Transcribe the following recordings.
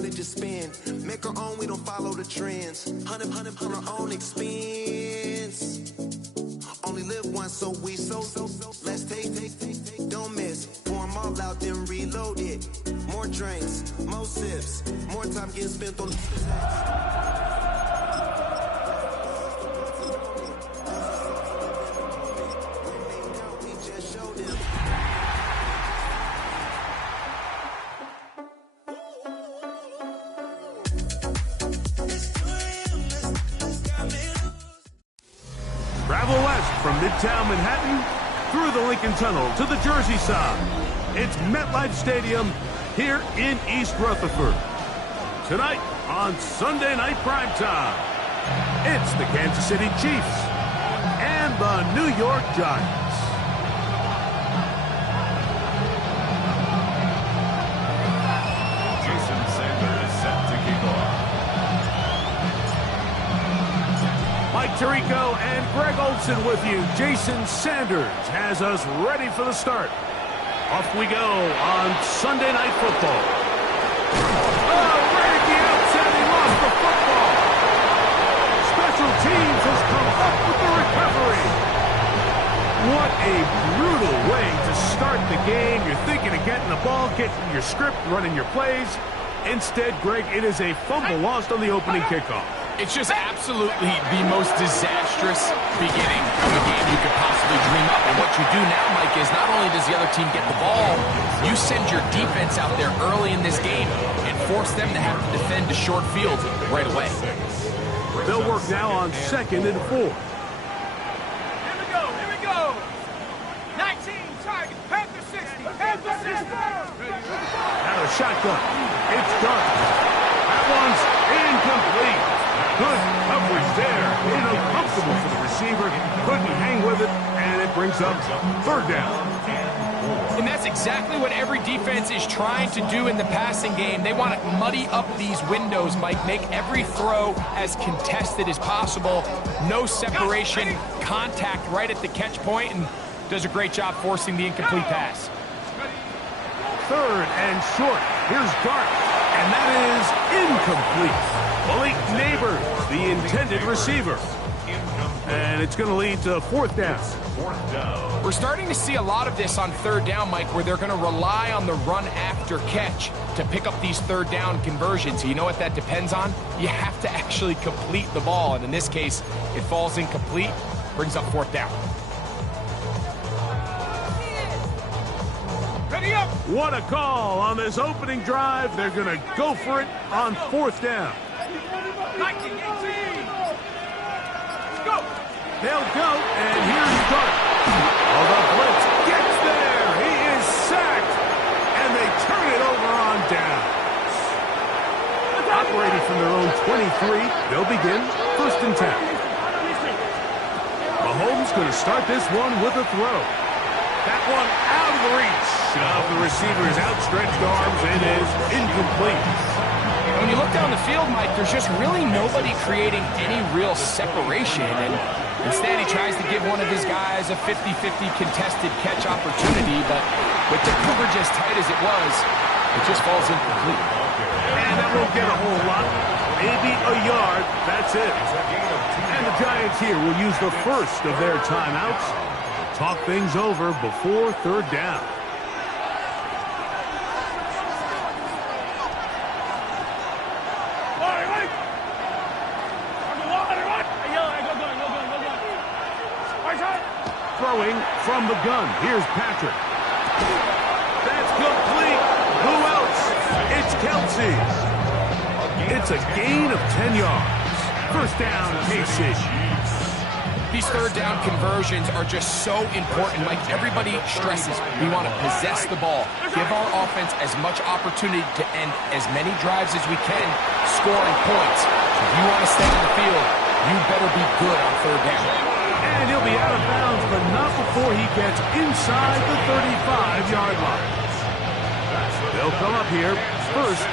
knowledge is spin. Make our own, we don't follow the trends. Hundred on our own expense. Only live once, so we so. Let's take, don't miss. Pour 'em all out, then reload it. More drinks, more sips, more time getting spent on. Travel west from Midtown Manhattan through the Lincoln Tunnel to the Jersey side. It's MetLife Stadium here in East Rutherford. Tonight on Sunday Night Primetime, it's the Kansas City Chiefs and the New York Giants. Jason Sanders set to kick off. Mike Tirico and Greg Olson with you. Jason Sanders has us ready for the start. Off we go on Sunday Night Football. Oh, right at the outset, he lost the football. Special Teams has come up with the recovery. What a brutal way to start the game. You're thinking of getting the ball, getting your script, running your plays. Instead, Greg, it is a fumble lost on the opening kickoff. It's just absolutely the most disastrous beginning of a game you could possibly dream up. And what you do now, Mike, is not only does the other team get the ball, you send your defense out there early in this game and force them to have to defend a short field right away. They'll work now on 2nd and 4. Here we go. 19, target, Panther 60, Panther 60. Now a shotgun. It's dark. That one's incomplete. Good coverage there. Uncomfortable for the receiver. Couldn't hang with it, and it brings up 3rd down. And that's exactly what every defense is trying to do in the passing game. They want to muddy up these windows, Mike, make every throw as contested as possible. No separation, contact right at the catch point, and does a great job forcing the incomplete pass. 3rd and short. Here's Dart, and that is incomplete. Malik Neighbors, the intended receiver. And it's going to lead to 4th down. We're starting to see a lot of this on 3rd down, Mike, where they're going to rely on the run after catch to pick up these 3rd down conversions. You know what that depends on? You have to actually complete the ball. And in this case, it falls incomplete, brings up 4th down. Ready up. What a call on this opening drive. They're going to go for it on 4th down. 19, 18. Let's go. They'll go, and here's Dart. Oh, the blitz gets there. He is sacked, and they turn it over on downs. Operating from their own 23, they'll begin 1st and 10. Mahomes going to start this one with a throw. That one out of the reach of the receiver's outstretched arms. It is incomplete. When you look down the field, Mike, there's just really nobody creating any real separation. And instead, he tries to give one of his guys a 50-50 contested catch opportunity. But with the coverage as tight as it was, it just falls incomplete. And that won't get a whole lot. Maybe a yard. That's it. And the Giants here will use the first of their timeouts to talk things over before 3rd down. Throwing from the gun. Here's Patrick. That's complete. Who else? It's Kelsey. It's a gain of 10 yards. 1st down, KC. These 3rd down conversions are just so important. Like everybody stresses, we want to possess the ball, give our offense as much opportunity to end as many drives as we can, scoring points. So if you want to stay on the field, you better be good on 3rd down. And he'll be out of bounds, but not before he gets inside the 35-yard line. They'll come up here 1st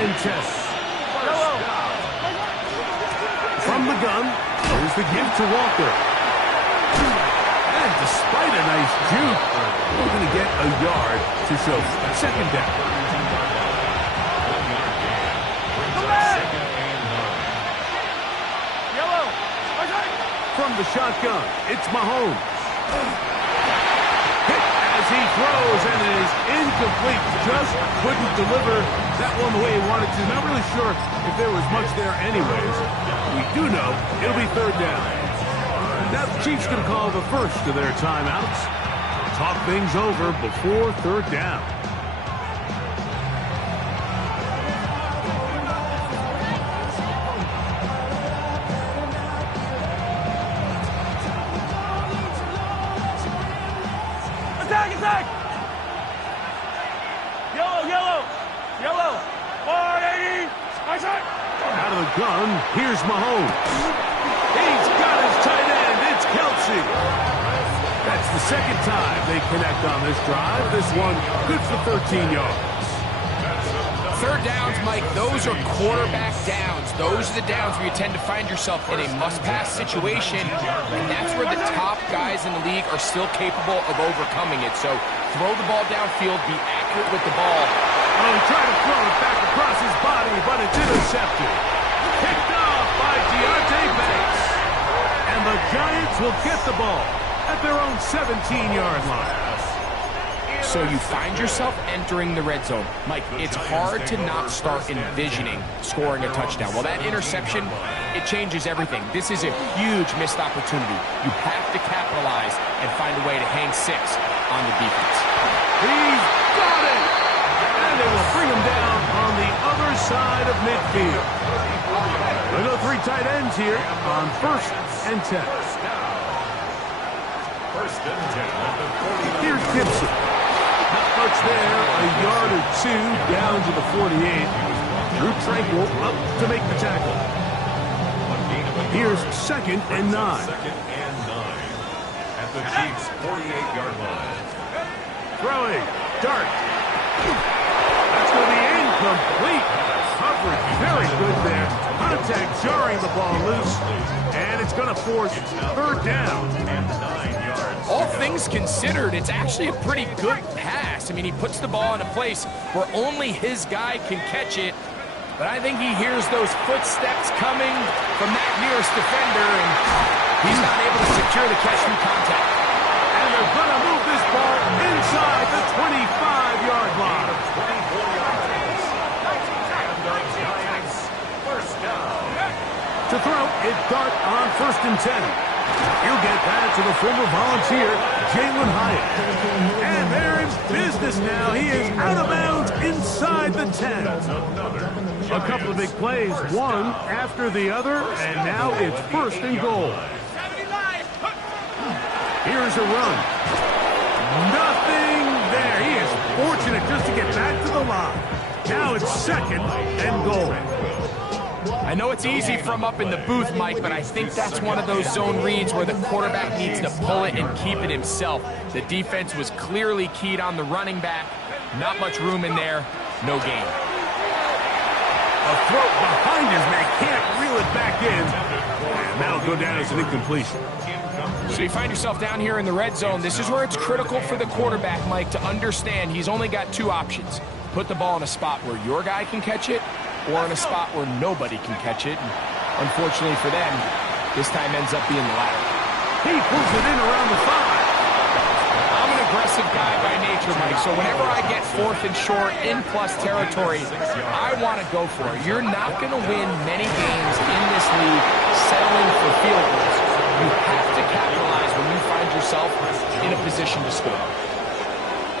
and 10. From the gun, here's the give to Walker. And despite a nice juke, we're going to get a yard to show 2nd down. from the shotgun. It's Mahomes. Hit as he throws, and it is incomplete. Just couldn't deliver that one the way he wanted to. Not really sure if there was much there anyways. We do know it'll be third down. Now the Chiefs can call the first of their timeouts. Talk things over before third down. Attack! Yellow! 480! Out of the gun, here's Mahomes. He's got his tight end. It's Kelsey. That's the second time they connect on this drive. This one good for 13 yards. Third downs, Mike, those are quarterback downs. Those are the downs where you tend to find yourself in a must-pass situation, and that's where the top guys in the league are still capable of overcoming it. So throw the ball downfield, be accurate with the ball. Oh, he tried to throw it back across his body, but it's intercepted. Picked off by Deontay Banks. And the Giants will get the ball at their own 17-yard line. So you find yourself entering the red zone. Mike, it's hard to not start envisioning scoring a touchdown. Well, that interception, it changes everything. This is a huge missed opportunity. You have to capitalize and find a way to hang 6 on the defense. He's got it! And they will bring him down on the other side of midfield. We'll go 3 tight ends here on 1st and 10. First and 10 at the 49. Here's Gibson. Not much there, a yard or 2 down to the 48. Drew Tranquil up to make the tackle. Here's 2nd and 9. 2nd and 9 at the Chiefs' 48-yard line. Throwing, dart. That's going to be incomplete. Coverage very good there. Contact jarring the ball loose, and it's going to force third down. And 9 yards. All things considered, it's actually a pretty good pass. I mean, he puts the ball in a place where only his guy can catch it. But I think he hears those footsteps coming from that nearest defender, and he's not able to secure the catch through contact. And they're going to move this ball inside the 25-yard line. 24 yards. And the Giants, first down. To throw, it dart on 1st and 10. He'll get that to the former Volunteer, Jalen Hyatt. And they're in business now. He is out of bounds inside the 10. A couple of big plays, one after the other, and now it's 1st and goal. Here's a run. Nothing there. He is fortunate just to get back to the line. Now it's 2nd and goal. I know it's easy from up in the booth, Mike, but I think that's one of those zone reads where the quarterback needs to pull it and keep it himself. The defense was clearly keyed on the running back. Not much room in there. No gain. A throw behind his man. Can't reel it back in. And that'll go down as an incompletion. So you find yourself down here in the red zone. This is where it's critical for the quarterback, Mike, to understand he's only got 2 options. Put the ball in a spot where your guy can catch it, or in a spot where nobody can catch it. And unfortunately for them, this time ends up being the latter. He pulls it in around the 5. I'm an aggressive guy by nature, Mike, so whenever I get 4th and short in plus territory, I want to go for it. You're not going to win many games in this league settling for field goals. You have to capitalize when you find yourself in a position to score.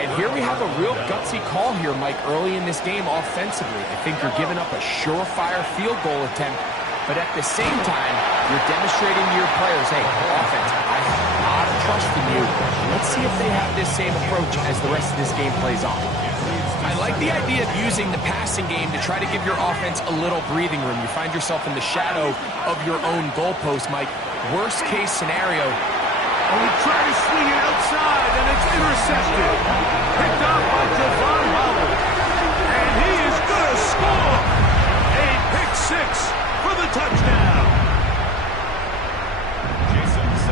And here we have a real gutsy call here, Mike, early in this game offensively. I think you're giving up a surefire field goal attempt, but at the same time, you're demonstrating to your players, hey, offense, I have a lot of trust in you. Let's see if they have this same approach as the rest of this game plays on. I like the idea of using the passing game to try to give your offense a little breathing room. You find yourself in the shadow of your own goalpost, Mike. Worst case scenario, And we try to swing it outside, and it's intercepted. Picked off by Javon Howell. And he is going to score. A pick 6 for the touchdown.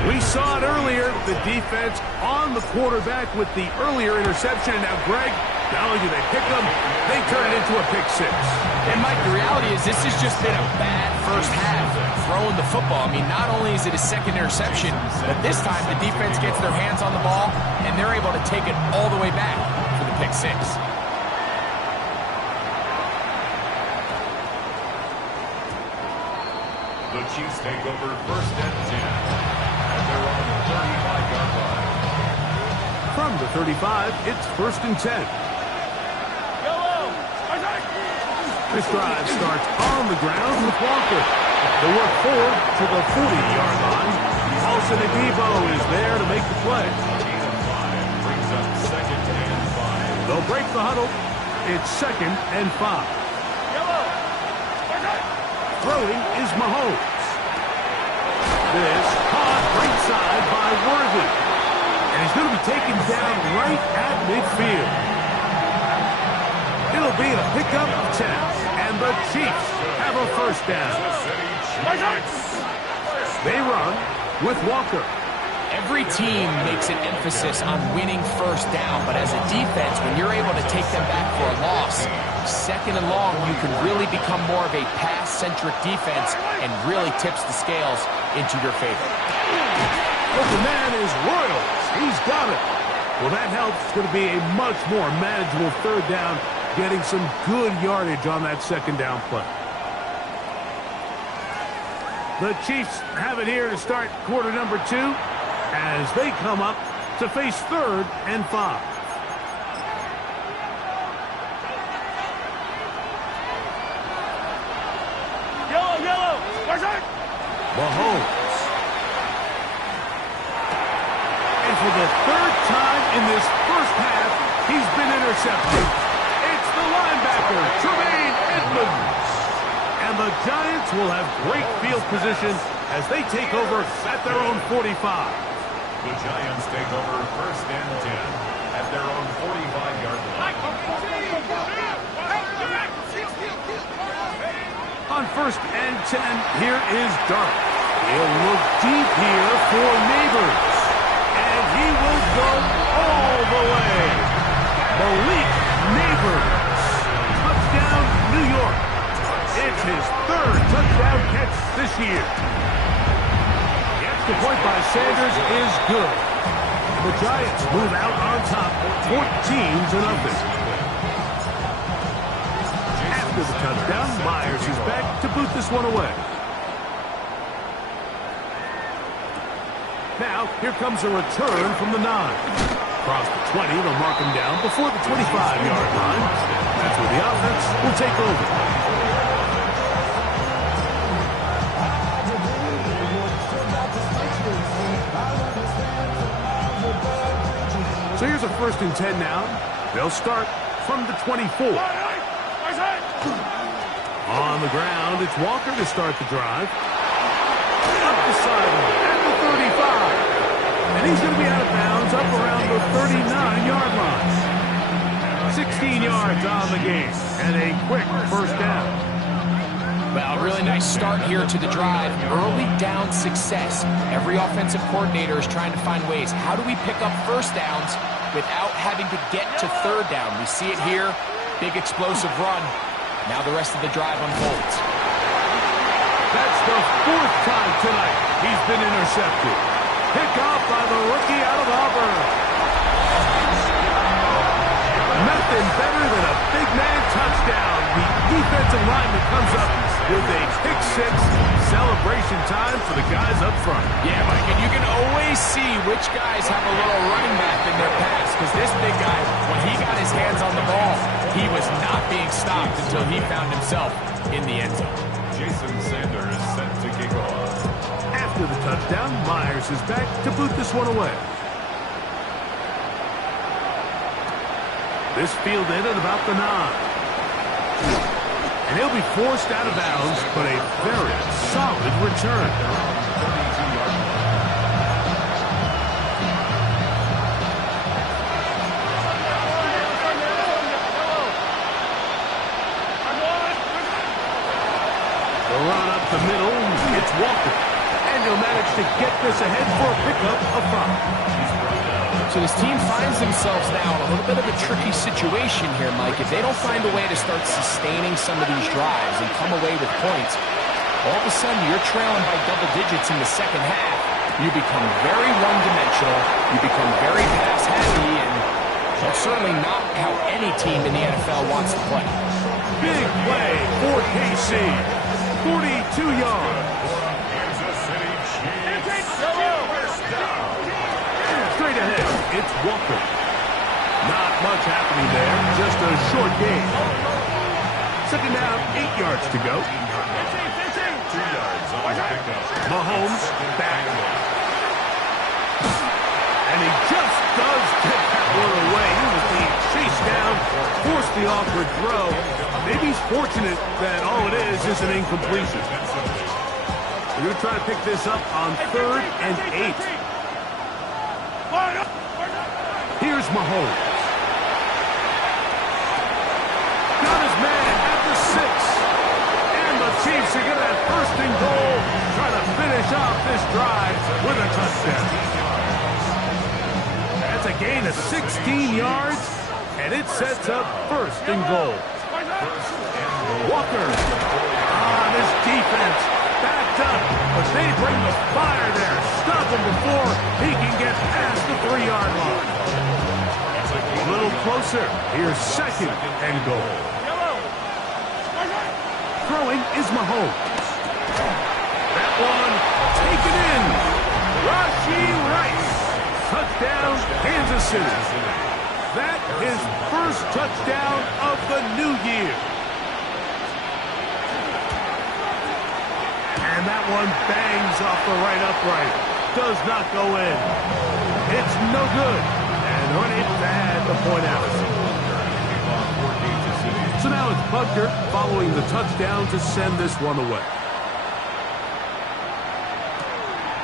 We saw it earlier, the defense on the quarterback with the earlier interception. And now, Greg, not only do they pick them, they turn it into a pick 6. And, Mike, the reality is this has just been a bad first half. throwing the football. I mean, not only is it his second interception, but this time the defense gets their hands on the ball, and they're able to take it all the way back for the pick six. The Chiefs take over first and 10 at their own 35-yard line. From the 35, it's first and 10. This drive starts on the ground with Walker. They work forward to the 40-yard line. Paulson Adebo is there to make the play. Gain of 5 brings up second and 5. They'll break the huddle. It's second and 5. Throwing is Mahomes. This caught right side by Worthy. And he's going to be taken down right at midfield. It'll be a pickup of 10. And the Chiefs have a first down. They run with Walker. Every team makes an emphasis on winning first down, but as a defense, when you're able to take them back for a loss, second and long, you can really become more of a pass-centric defense and really tips the scales into your favor. Open man is Royals. He's got it. Well, that helps. It's going to be a much more manageable third down, getting some good yardage on that second down play. The Chiefs have it here to start quarter number 2 as they come up to face third and 5. Mahomes. And for the third time in this first half, he's been intercepted. It's the linebacker, Tremaine Edmonds. And the Giants will have great field position as they take over at their own 45. The Giants take over first and 10 at their own 45-yard line. On first and 10, here is Dark. He'll look deep here for Neighbors. And he will go all the way. Malik Neighbors. Touchdown, New York. It's his third touchdown catch this year. The extra point by Sanders is good. The Giants move out on top, 14-0. After the touchdown, Myers is back to boot this one away. Now, here comes a return from the 9. Across the 20, they'll mark him down before the 25-yard line. That's where the offense will take over. So here's a first and 10 now. They'll start from the 24. On the ground, it's Walker to start the drive. Up the sideline at the 35. And he's going to be out of bounds up around the 39-yard line. 16 yards on the game. And a quick first down. Well, a really nice start here to the drive. Early down success. Every offensive coordinator is trying to find ways. How do we pick up first downs without having to get to third down? We see it here. Big explosive run. Now the rest of the drive unfolds. That's the 4th time tonight he's been intercepted. Pick off by the rookie out of Auburn. Nothing better than a big man touchdown. The defensive lineman comes up with a pick-6. Celebration time for the guys up front. Yeah, Mike, and you can always see which guys have a little running back in their pass, because this big guy, when he got his hands on the ball, he was not being stopped until he found himself in the end zone. Jason Sanders is set to kick off. After the touchdown, Myers is back to boot this one away. This fielded at about the 9. And he'll be forced out of bounds, but a very solid return. The run up the middle, it's Walker. And he'll manage to get this ahead for a pickup of 5. So this team finds themselves now in a little bit of a tricky situation here, Mike. If they don't find a way to start sustaining some of these drives and come away with points, All of a sudden, you're trailing by double digits in the second half. You become very one-dimensional. You become very pass-happy, and that's certainly not how any team in the NFL wants to play. Big play for KC. 42 yards. Straight ahead, it's Walker. Not much happening there, just a short gain. Second down, 8 yards to go. 2 yards on the pickup. Mahomes back. And he just does get that one away. He was being chased down, forced the awkward throw. Maybe he's fortunate that all it is an incompletion. We're going to try to pick this up on 3rd and 8. Here's Mahomes. Got his man at the 6. And the Chiefs are going to have 1st and goal, trying to finish off this drive with a touchdown. That's a gain of 16 yards, and it sets up 1st and goal. Walker on this defense, backed up, but they bring the fire there. Stop him before he can get past the 3-yard line. A little closer. Here's 2nd and goal. Throwing is Mahomes. That one taken in. Rashee Rice. Touchdown, Kansas City. That is 1st touchdown of the new year. And that one bangs off the right upright. Does not go in. It's no good. And Hornet had the point out. So now it's Butker following the touchdown to send this one away.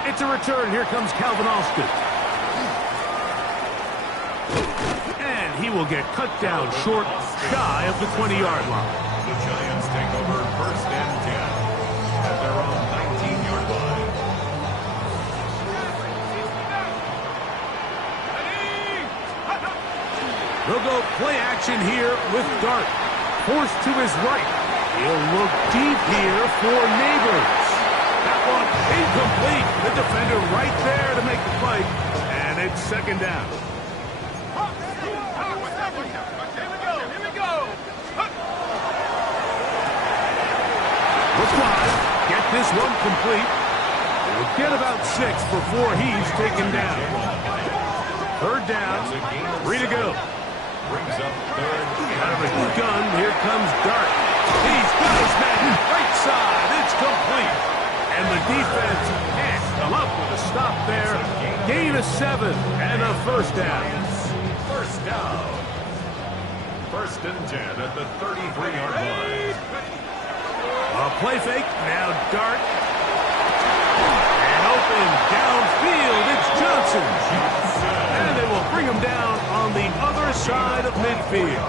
It's a return. Here comes Calvin Austin. And he will get cut down short, shy of the 20-yard line. The Giants take over 1st and 10 at their own 19-yard line. They'll go play action here with Dart. Forced to his right. He'll look deep here for Neighbors. That one incomplete. The defender right there to make the play. And it's 2nd down. Looks wide. Get this one complete. We'll get about 6 before he's taken down. 3rd down. 3 to go. Brings up 3rd. Out of the gun, here comes Dart. He's got his man right side. It's complete. And the defense can't come up with a stop there. Gain of 7 and a 1st down. 1st down. 1st and 10 at the 33-yard line. A play fake. Now Dart. And open downfield. It's Johnson. And they will bring him down on the other side of midfield.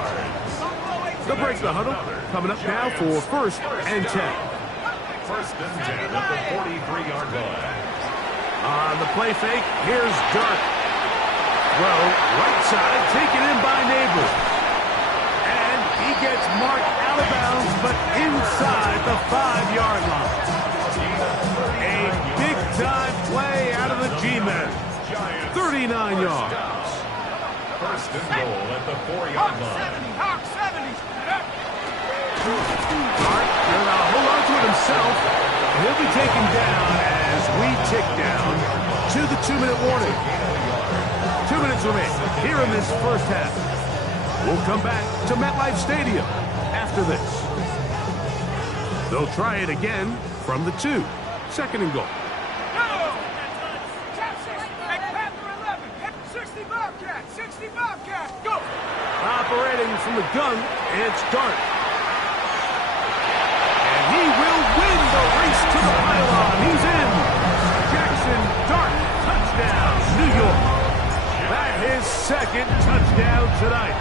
They'll break the huddle. Coming up now for 1st and 10. 1st and 10 at the 43-yard line. On the play fake, here's Dart. Throw, right side, taken in by Neighbors. And he gets marked out of bounds, but inside the 5-yard line. A big-time play out of the G-Men. 39 yards. 1st and goal at the 4-yard line. Hawk 70. Dart, gonna hold on to it himself. He'll be taken down as we tick down to the 2-minute warning. 2 minutes remain here in this 1st half. We'll come back to MetLife Stadium after this. They'll try it again from the 2. 2nd and goal. Operating from the gun, it's Dart. And he will win the race to the pylon. He's in. Jackson Dart, touchdown, New York. That's his 2nd touchdown tonight.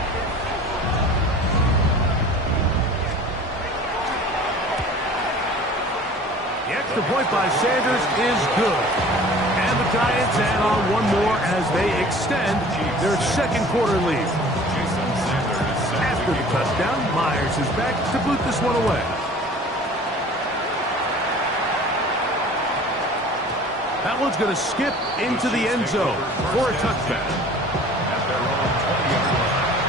The extra point by Sanders is good. And the Giants add on one more as they extend their 2nd quarter lead. After the touchdown, Myers is back to boot this one away. That one's going to skip into the end zone for a touchback. At their own 20-yard line.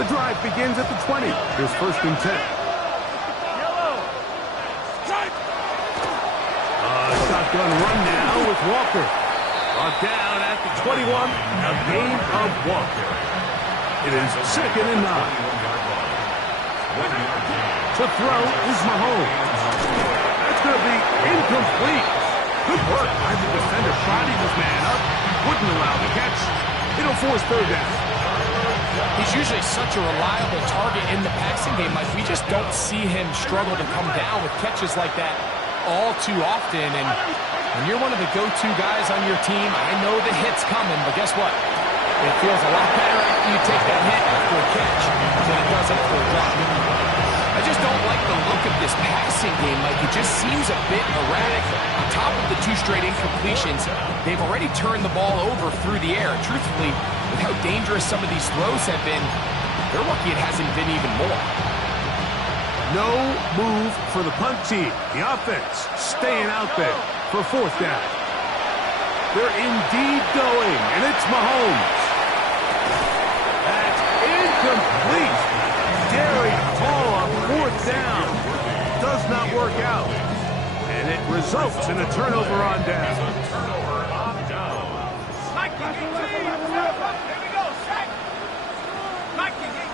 The drive begins at the 20. Here's 1st and 10. Shotgun run now with Walker. Brought down at the 21. A gain of Walker. It is 2nd and 9. To throw is Mahomes. That's going to be incomplete. Good work by the defender. Bodied this man up. Wouldn't allow the catch. It'll force 3rd down. He's usually such a reliable target in the passing game. Like, we just don't see him struggle to come down with catches like that all too often. And when you're one of the go-to guys on your team, I know the hit's coming, but guess what? It feels a lot better after you take that hit after a catch than it does after a drop. I just don't like the look of this passing game. Like, it just seems a bit erratic. On top of the 2 straight incompletions, they've already turned the ball over through the air. Truthfully, with how dangerous some of these throws have been, they're lucky it hasn't been even more. No move for the punt team. The offense staying out there for 4th down. They're indeed going, and it's Mahomes. That's incomplete. Darius Hall on 4th down. Does not work out. And it results in a turnover on down. Viking 18. Here we go. Sack. Viking 18.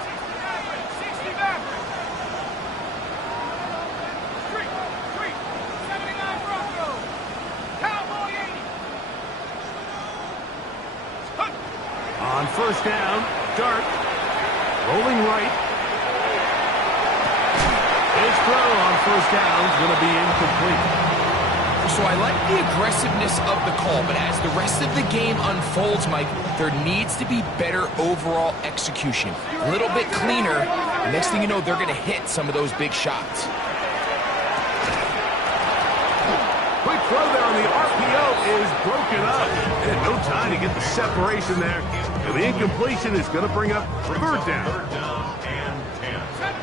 60 Maverick. 79 Broncos. Cowboy 80. On 1st down, Dart rolling right. His throw on 1st down is going to be incomplete. So I like the aggressiveness of the call, but as the rest of the game unfolds, Mike, there needs to be better overall execution. A little bit cleaner. The next thing you know, they're going to hit some of those big shots. Quick throw there on the RPO is broken up. And no time to get the separation there. And the incompletion is going to bring up 3rd down. 3rd down and 10.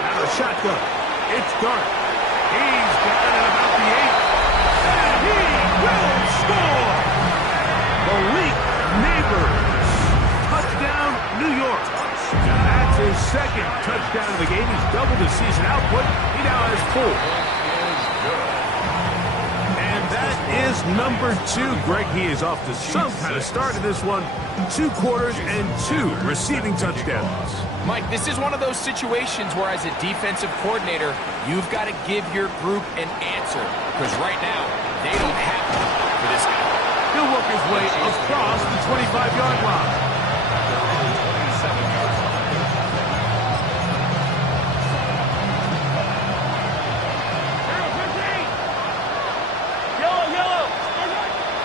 Now a shotgun. It's Dart. He's got it at about the 8. And he will score! Malik Neighbors. Touchdown, New York. That's his 2nd touchdown of the game. He's doubled his season output. He now has 4. And that is number 2. Greg, he is off to some kind of start in this one. 2 quarters and 2 receiving touchdowns. Mike, this is one of those situations where as a defensive coordinator, you've got to give your group an answer. Because right now, they don't have one for this guy. He'll work his way across the 25-yard line.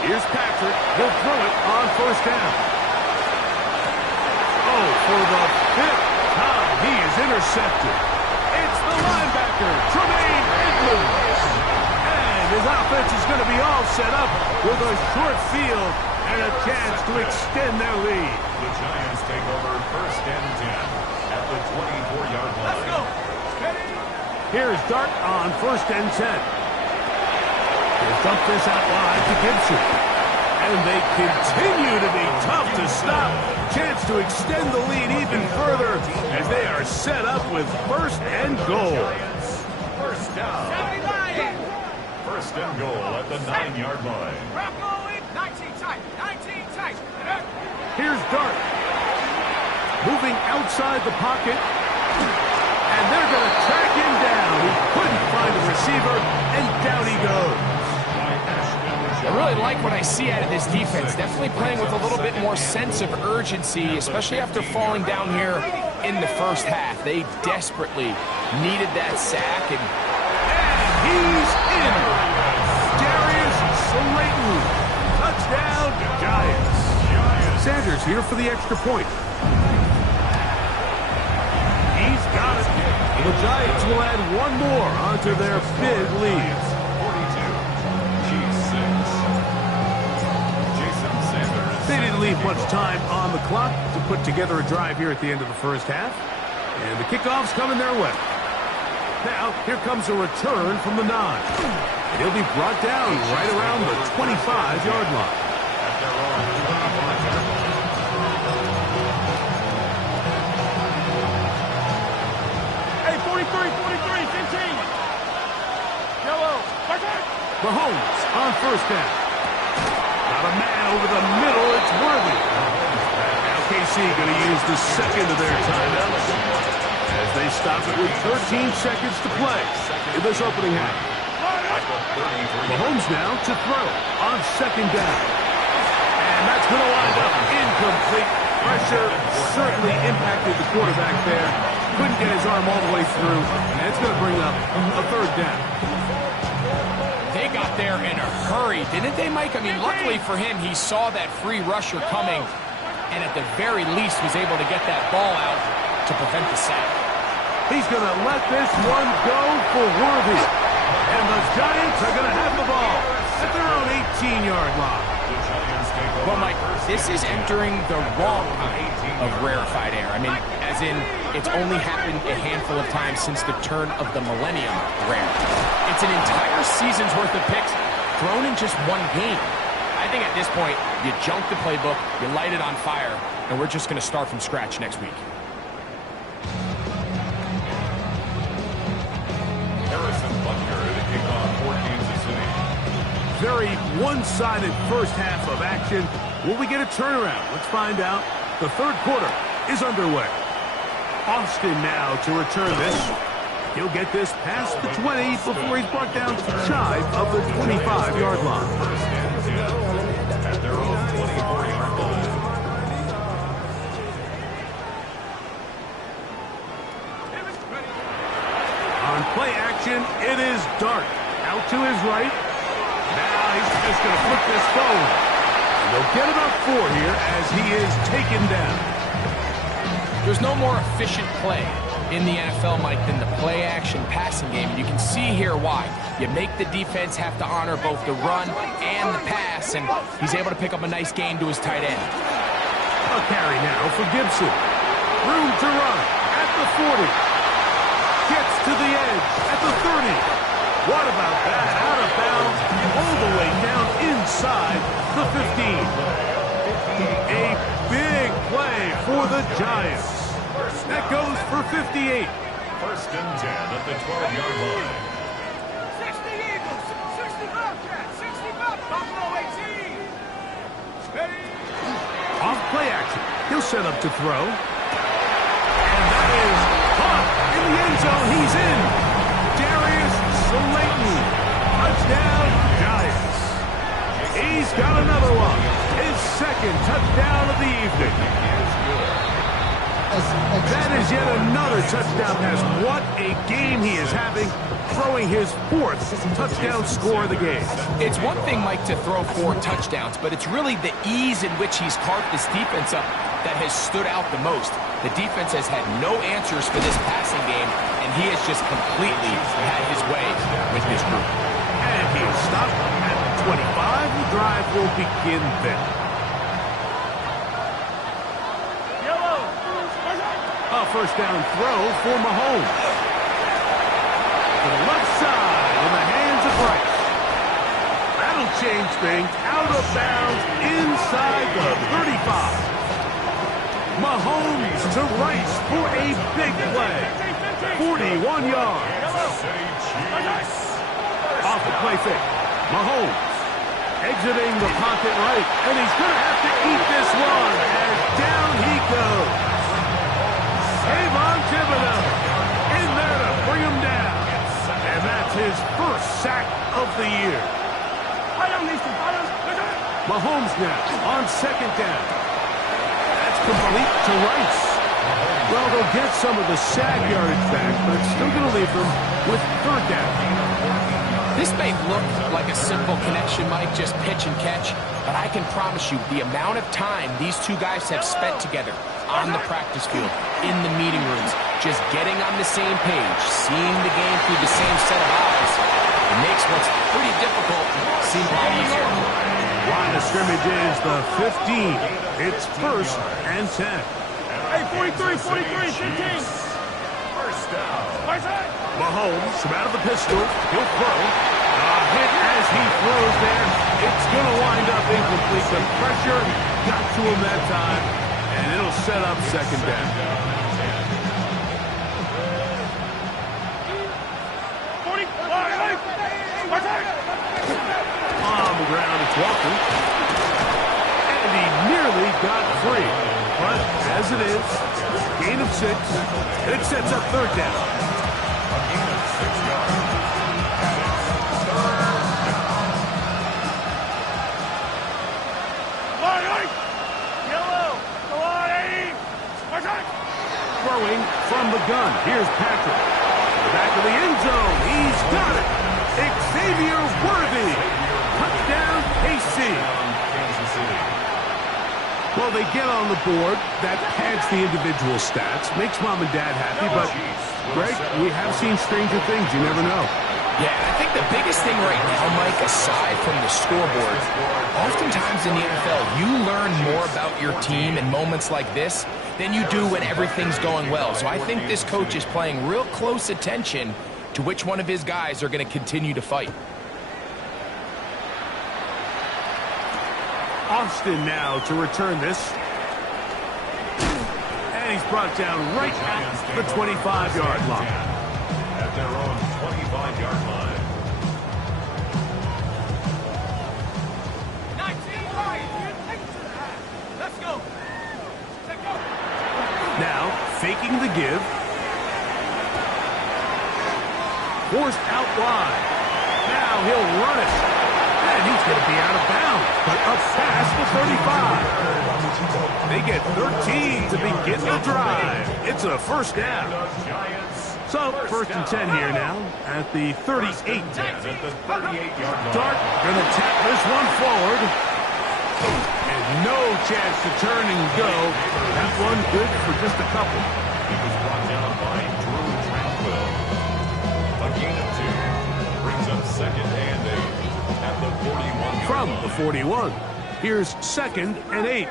Here's Patrick. He'll throw it on 1st down. Oh, for the 5th time, he is intercepted. It's the linebacker, Tremaine Edmonds. And his offense is going to be all set up with a short field and a chance to extend their lead. The Giants take over 1st and 10 at the 24-yard line. Let's go. Here's Dart on 1st and 10. He'll dump this out wide to Gibson. And they continue to be tough to stop. Chance to extend the lead even further as they are set up with 1st and goal. 1st down. 1st and goal at the 9-yard line. Bronco 19 tight. 19 tight. Here's Dart. Moving outside the pocket. And they're going to track him down. He couldn't find a receiver, and down he goes. I really like what I see out of this defense. Definitely playing with a little bit more sense of urgency, especially after falling down here in the 1st half. They desperately needed that sack. And he's in. Darius Slayton. Touchdown, Giants. Sanders here for the extra point. He's got it. The Giants will add one more onto their big lead. They didn't leave much time on the clock to put together a drive here at the end of the first half. And the kickoff's coming their way. Now, here comes a return from the 9. And he'll be brought down right around the 25-yard line. Hey, 43, 15. Yellow. Mahomes on first down. Got a man over the middle. It's Worthy. Now KC going to use the second of their timeouts as they stop it with 13 seconds to play in this opening half. Mahomes now to throw on second down. And that's going to wind up incomplete. Pressure certainly impacted the quarterback there. Couldn't get his arm all the way through. And it's going to bring up a third down. They got there in a hurry, didn't they, Mike? I mean, luckily for him, he saw that free rusher coming and at the very least was able to get that ball out to prevent the sack. He's going to let this one go for Worthy. And the Giants are going to have the ball at their own 18-yard line. Well, Mike, this is entering the wrong kind of rarefied air. I mean, as in, it's only happened a handful of times since the turn of the millennium rare. It's an entire season's worth of picks thrown in just one game. I think at this point, you junk the playbook, you light it on fire, and we're just going to start from scratch next week. Very one-sided first half of action. Will we get a turnaround? Let's find out. The third quarter is underway. Austin now to return this. He'll get this past the 20 before he's brought down shy of the 25-yard line. On play action, it is Dart. Out to his right. Now he's just going to flip this forward. And they'll get about 4 here as he is taken down. There's no more efficient play in the NFL, Mike, than the play-action passing game. And you can see here why. You make the defense have to honor both the run and the pass, and he's able to pick up a nice gain to his tight end. A carry now for Gibson. Room to run at the 40. Gets to the edge at the 30. What about that? Out of bounds, all the way down inside the 15. A big play for the Giants. That goes for 58. First and 10 at the 12-yard line. 60 Eagles, 60 Bobcats, 60 Buffalo 18. Ready? Off play action. He'll set up to throw. And that is caught in the end zone. He's in. Darius Slayton. Touchdown, Giants. He's got another one. His second touchdown of the evening. That is yet another touchdown pass. What a game he is having, throwing his 4th touchdown score of the game. It's one thing, Mike, to throw 4 touchdowns, but it's really the ease in which he's carved this defense up that has stood out the most. The defense has had no answers for this passing game, and he has just completely had his way with this group. And he is stopped at the 25. The drive will begin then. A first down throw for Mahomes. To the left side in the hands of Rice. That'll change things. Out of bounds inside the 35. Mahomes to Rice for a big play. 41 yards. Off the play fake. Mahomes exiting the pocket right. And he's going to have to eat this one as down he goes. Avon Thibodeau in there to bring him down. And that's his first sack of the year. Mahomes now on second down. That's complete to Rice. Well, they'll get some of the sack yardage back, but it's still going to leave them with third down. This may look like a simple connection, Mike, just pitch and catch, but I can promise you the amount of time these two guys have spent together on the practice field, in the meeting rooms, just getting on the same page, seeing the game through the same set of eyes, it makes what's pretty difficult seem a lot easier. Line of scrimmage is the 15. It's 1st and 10. Hey, 43, 43, 15. First down. Mahomes from out of the pistol. He'll throw. A hit as he throws there. It's going to wind up incomplete. The pressure got to him that time, and it'll set up 2nd down. 40. On the ground, it's Walker. And he nearly got free. But as it is, gain of 6. And it sets up 3rd down. A gain of 6 yards. Yellow. Go on, Eddie. Throwing from the gun. Here's Patrick. Back of the end zone. He's got it. Xavier Worthy. Touchdown, KC. Kansas City. Well, they get on the board. That pads the individual stats. Makes mom and dad happy. But, Greg, we have seen stranger things. You never know. Yeah, I think the biggest thing right now, Mike, aside from the scoreboard, oftentimes in the NFL, you learn more about your team in moments like this than you do when everything's going well. So I think this coach is paying real close attention to which one of his guys are going to continue to fight. Austin now to return this. And he's brought down right at the 25-yard line. At their own 25-yard line. 19, right. Take it to the half. Let's go. Take go. Now, faking the give. Forced out wide. Now he'll run it. And he's going to be out of bounds. But up past the 35. They get 13 to begin the drive. It's a 1st down. So, 1st and 10 here now at the 38. At the 38-yard line. Dart going to tap this one forward. And no chance to turn and go. That one good for just a couple. He was brought down by Drew Tranquil. A gain of 2 brings up 2nd and 8 at the 41. From the 41. Here's 2nd and 8.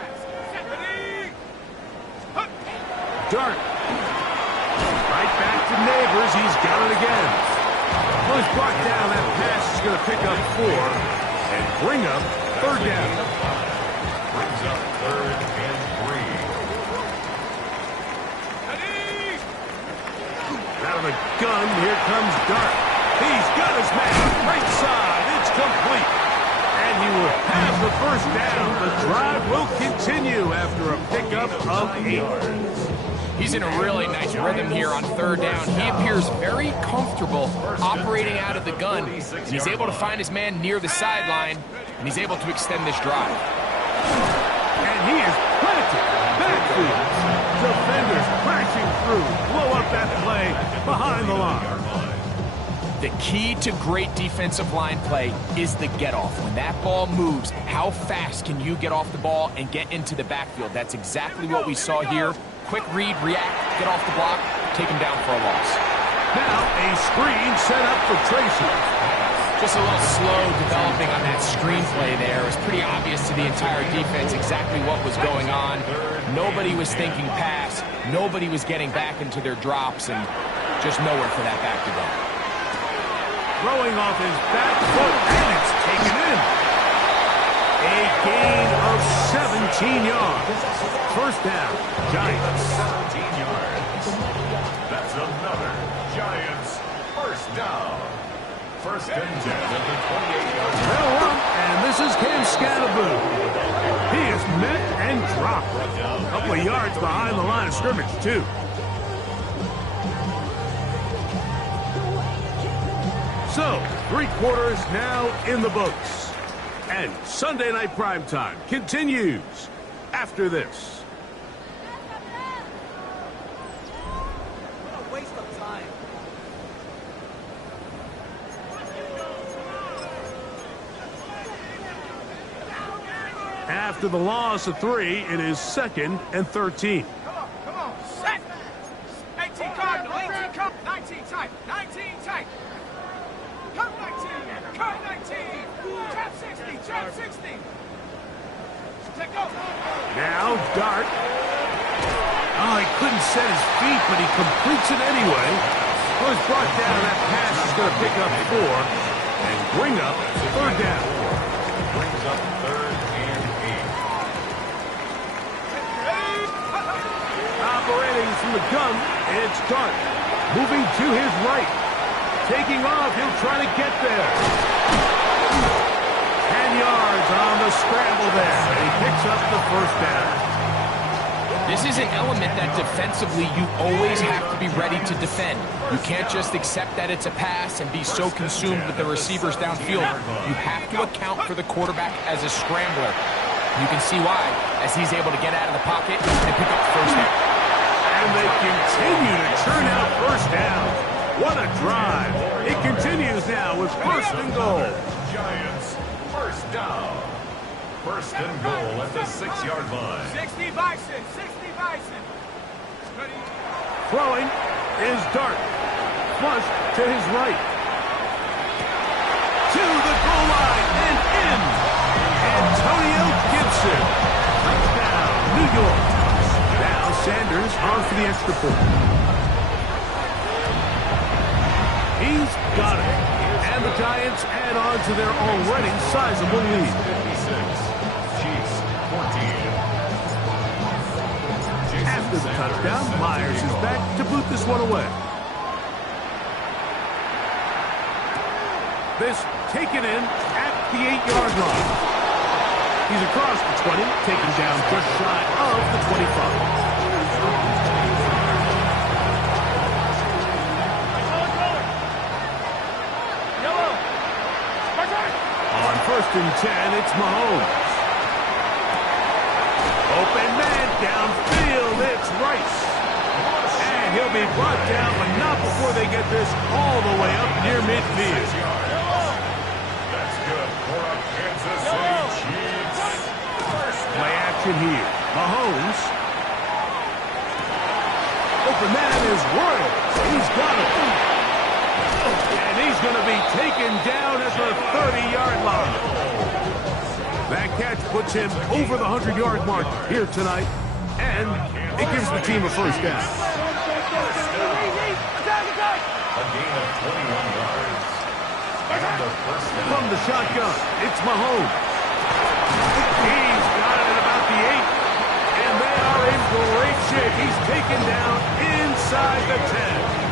Dart. Right back to Neighbors. He's got it again. Well, he's brought down. That pass is going to pick up 4 and bring up 3rd down. Brings up 3rd and 3. Out of the gun, here comes Dart. He's got his man. Right side. It's complete. And he will have the 1st down. The drive will continue after a pickup of 8. He's in a really nice rhythm here on 3rd down. He appears very comfortable operating out of the gun. And he's able to find his man near the sideline, and he's able to extend this drive. And he is planted. Backfield. Defenders crashing through. Blow up that play behind the line. The key to great defensive line play is the get-off. When that ball moves, how fast can you get off the ball and get into the backfield? That's exactly what we saw here. Quick read, react, get off the block, take him down for a loss. Now a screen set up for Tracy. Just a little slow developing on that screenplay there. It was pretty obvious to the entire defense exactly what was going on. Nobody was thinking pass. Nobody was getting back into their drops, and just nowhere for that back to go. Throwing off his back foot, and it's taken in. A gain of 17 yards. 1st down, Giants. 17 yards. That's another Giants 1st down. 1st and 10 at the 28-yard line. They'll run, and this is Cam Scatterboo. He is met and dropped. A couple of yards behind the line of scrimmage, too. So, 3 quarters now in the books. And Sunday Night Primetime continues after this. What a waste of time. After the loss of 3, it is 2nd and 13. Come on, set. 18 Cardinal, 18 Cardinal, 19 tight, 19 tight. Cut 19, cut 19. Trap 60, trap 60. Now, Dart. Oh, he couldn't set his feet, but he completes it anyway. Well, he's brought down. That pass is going to pick up 4 and bring up 3rd down. Brings up 3rd and 8. Operating from the gun, it's Dart. Moving to his right. Taking off, he'll try to get there. 10 yards on the scramble there, and he picks up the 1st down. This is an element that defensively you always have to be ready to defend. You can't just accept that it's a pass and be so consumed with the receivers downfield. You have to account for the quarterback as a scrambler. You can see why, as he's able to get out of the pocket and pick up the 1st down. And they continue to churn out 1st down. What a drive. It continues now with 1st and goal. Giants, 1st down. 1st and goal at the 6-yard line. 60 Bison, 60 Bison. Throwing is Dart. Flush to his right. To the goal line and in. Antonio Gibson. Touchdown, New York. Now Sanders on for the extra point. He's got it. And the Giants add on to their already sizable lead. 56. Chiefs, 14. After the touchdown, Myers is back to boot this one away. This taken in at the 8-yard line. He's across the 20, taken down just shy of the 25. On 1st and 10, it's Mahomes. Open man downfield, it's Rice. And he'll be brought down, but not before they get this all the way up near midfield. That's good for a Kansas City Chiefs. Play action here. Mahomes. Open man is Royal. He's got it. And he's going to be taken down at the 30-yard line. That catch puts him over the 100-yard mark here tonight, and it gives the team a 1st down. A gain of 21 yards. And the 1st down. From the shotgun, it's Mahomes. He's got it at about the 8, and they are in great shape. He's taken down inside the 10.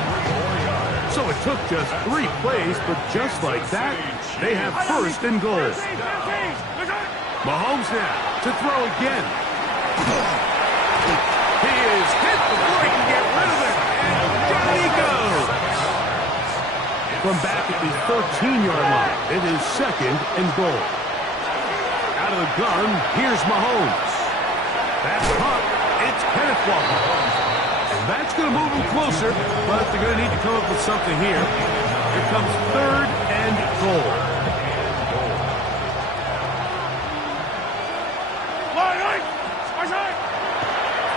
So it took just 3 plays, but just like that, they have 1st and goal. Mahomes now to throw again. He is hit before he can get rid of it, and down he goes. From back at the 13-yard line, it is 2nd and goal. Out of the gun, here's Mahomes. That's caught. It's Kenneth Walker. That's going to move them closer, but they're going to need to come up with something here. Here comes 3rd and goal.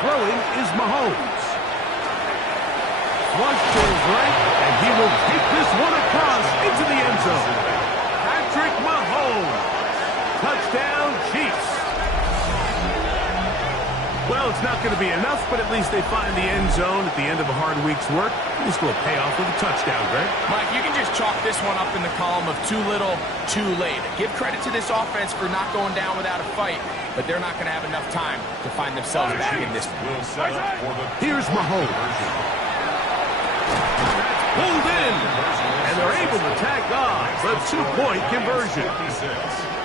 Throwing is Mahomes. Flush to his right, and he will take this one across into the end zone. Patrick Mahomes. Touchdown, Chiefs. Well, it's not going to be enough, but at least they find the end zone at the end of a hard week's work. This will pay off with a touchdown, Greg. Mike, you can just chalk this one up in the column of too little, too late. Give credit to this offense for not going down without a fight, but they're not going to have enough time to find themselves back in this one. Here's Mahomes. Pulled in, and they're able to tack on the 2-point conversion.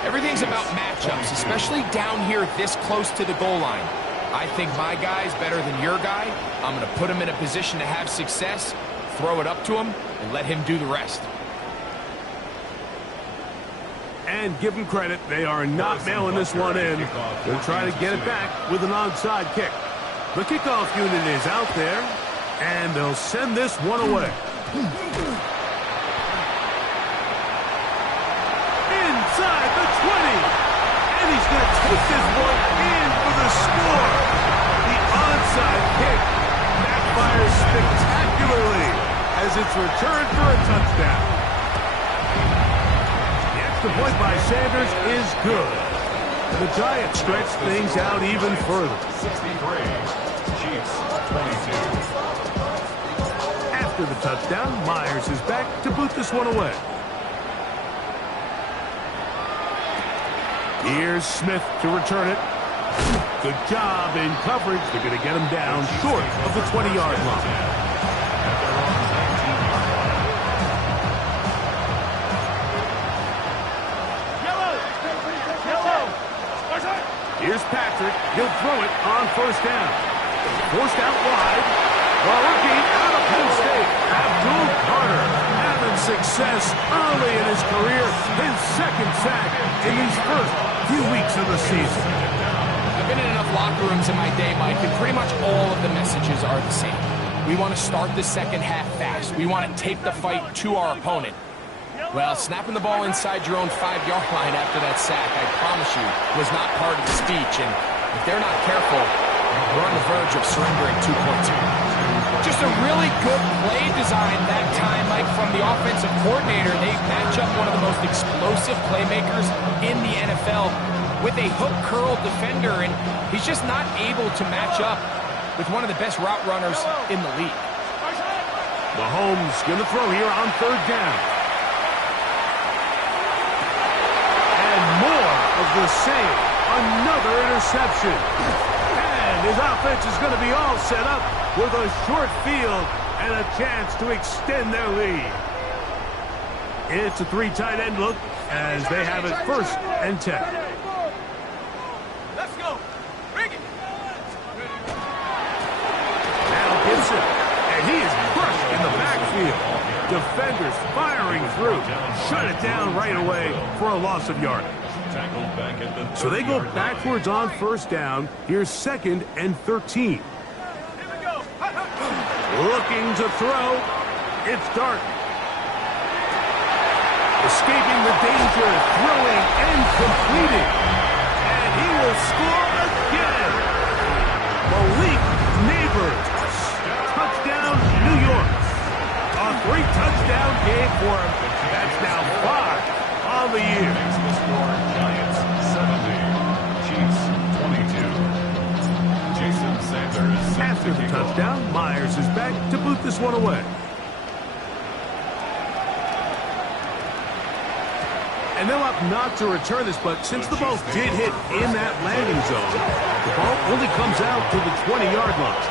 Everything's about matchups, especially down here this close to the goal line. I think my guy's better than your guy. I'm going to put him in a position to have success, throw it up to him, and let him do the rest. And give them credit, they are not mailing this one in. They'll try to get it back with an onside kick. The kickoff unit is out there, and they'll send this one away. Inside the 20, and he's going to take this one in for the score. The onside kick backfires spectacularly as it's returned for a touchdown. The extra point by Sanders is good. The Giants stretch things out even further. 63. Chiefs 22. After the touchdown, Myers is back to boot this one away. Here's Smith to return it. Good job in coverage. They're going to get him down short of the 20-yard line. Here's Patrick. He'll throw it on first down. Forced out wide. The rookie out of Penn State, Abdul Carter, having success early in his career. His second sack in these first few weeks of the season. I've been in enough locker rooms in my day, Mike, and pretty much all of the messages are the same. We want to start the second half fast. We want to take the fight to our opponent. Well, snapping the ball inside your own 5-yard line after that sack, I promise you, was not part of the speech. And if they're not careful, we're on the verge of surrendering 2 points here. Just a really good play design that time, Mike, from the offensive coordinator. They match up one of the most explosive playmakers in the NFL with a hook curl defender, and he's just not able to match up with one of the best route runners in the league. Mahomes going to throw here on third down. More of the same. Another interception. And his offense is going to be all set up with a short field and a chance to extend their lead. It's a 3 tight end look as they have it first and 10. Let's go. Bring it. Now Gibson. And he is crushed in the backfield. Defenders firing through. Shut it down right away for a loss of yardage. So they go backwards on first down. Here's 2nd and 13. Here we go. Looking to throw. It's Dart. Escaping the danger, throwing and completing. And he will score again. Malik Neighbors. Touchdown, New York. A 3-touchdown game for him. That's now 5 on the year. Giants 70. Chiefs 22. Jason Sanders. After the touchdown, Myers is back to boot this one away. And they'll opt not to return this, but since the ball did hit in that landing zone, the ball only comes out to the 20-yard line.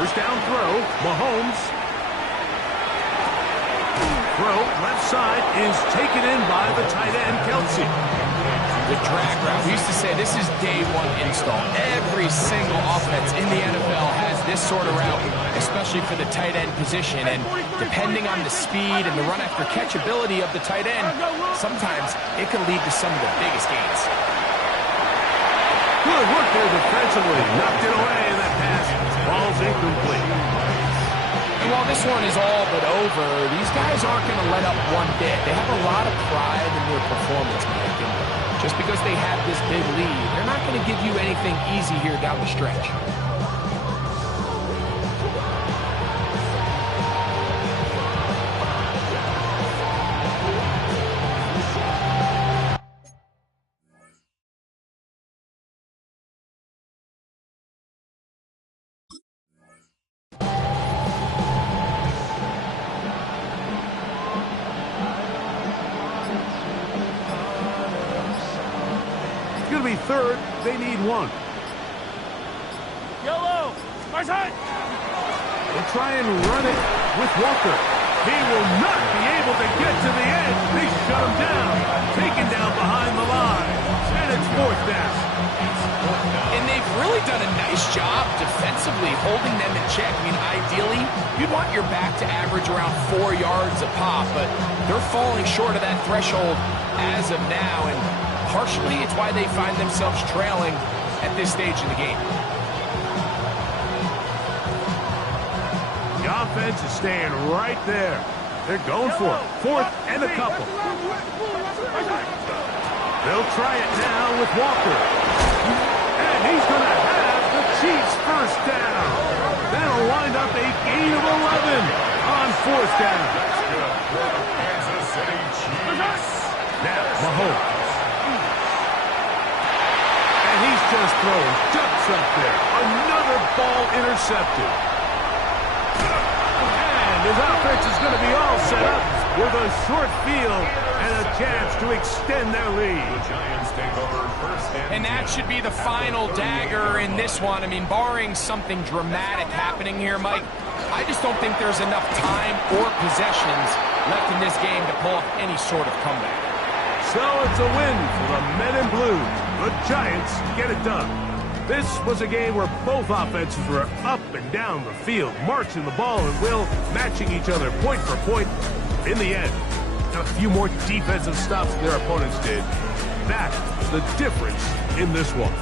First down throw, Mahomes. Throw, left side, is taken in by the tight end, Kelsey. The drag route. We used to say this is day one install. Every single offense in the NFL has this sort of route, especially for the tight end position. And depending on the speed and the run after catch ability of the tight end, sometimes it can lead to some of the biggest gains. Good work there defensively. Knocked it away, and that pass falls incomplete. And while this one is all but over, these guys aren't going to let up one bit. They have a lot of pride in their performance, Mike. And just because they have this big lead, they're not going to give you anything easy here down the stretch. Going to be third. They need 1. Yellow. Marshawn. They'll try and run it with Walker. He will not be able to get to the edge. They shut him down. Taken down behind the line. And it's 4th down. And they've really done a nice job defensively holding them in check. I mean, ideally, you'd want your back to average around 4 yards a pop, but they're falling short of that threshold as of now, and partially it's why they find themselves trailing at this stage in the game. The offense is staying right there. They're going for it. 4th and a couple. They'll try it now with Walker. And he's going to have the Chiefs first down. That'll wind up a gain of 11 on fourth down. Kansas City Chiefs. Now, Mahomes. And he's just throwing ducks up there. Another ball intercepted. And his offense is going to be all set up with a short field and a chance to extend their lead. The Giants take over first And that should be the final dagger in this one. I mean, barring something dramatic happening here, Mike, I just don't think there's enough time or possessions left in this game to pull off any sort of comeback. So it's a win for the Men in Blue. The Giants get it done. This was a game where both offenses were up and down the field, marching the ball at will, matching each other point for point. In the end, a few more defensive stops than their opponents did. That's the difference in this one.